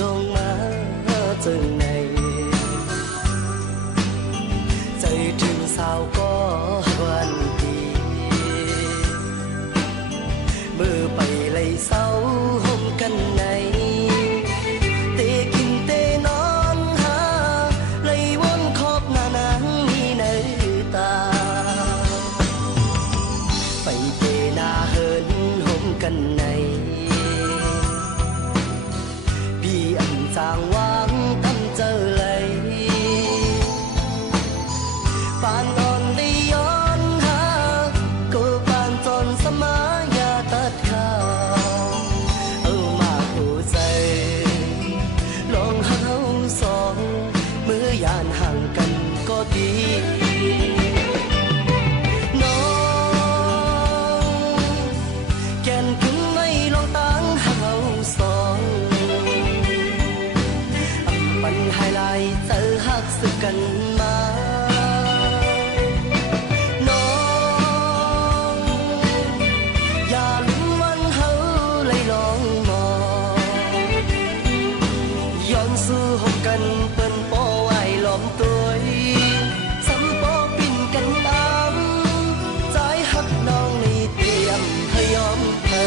ลงมาจึงในใจถึงสาวก็วันดีเมื่อไปเลยเศร้าห่มกันในเตกินเตนอนหาเลยวนขอบหน้านางมีในตาไปเตนาเฮินห่มกันในพี่อันจางวางตั้งเจอเลยปานตอนได้ย้อนหาก็ปานจนสมายาตัดขาเอามาหัวใจลองหาสองเมื่อยานห่างกันก็ดีน้องแก่นขึ้นไม่ลองตั้งหาสองปันไฮไลท์เจอหักสึกกันมาน้องอย่าลืมวันเฮาเลยลองมองย้อนสู่หกกันเปิ้นป้อไว้ล้อมตัวสำปอปิ่นกันตามใจหักน้องนี่เตรียมให้ยอมให้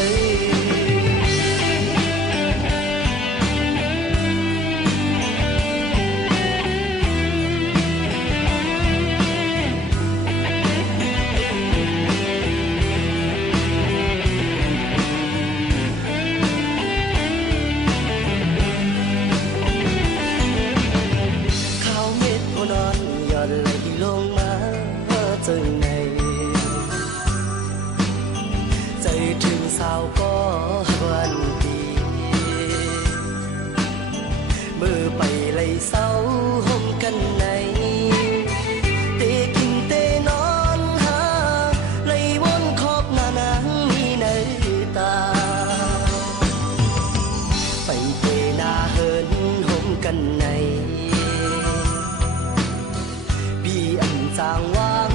นอนหย่อนไหลลงมาจึงในใจถึงสาวก็วันดีเมื่อไปเลยเศร้าห่มกันในเตกินเตนอนหาเลยวนขอบหน้านางมีในตาไปเตนาเฮินห่มกันในจางวาง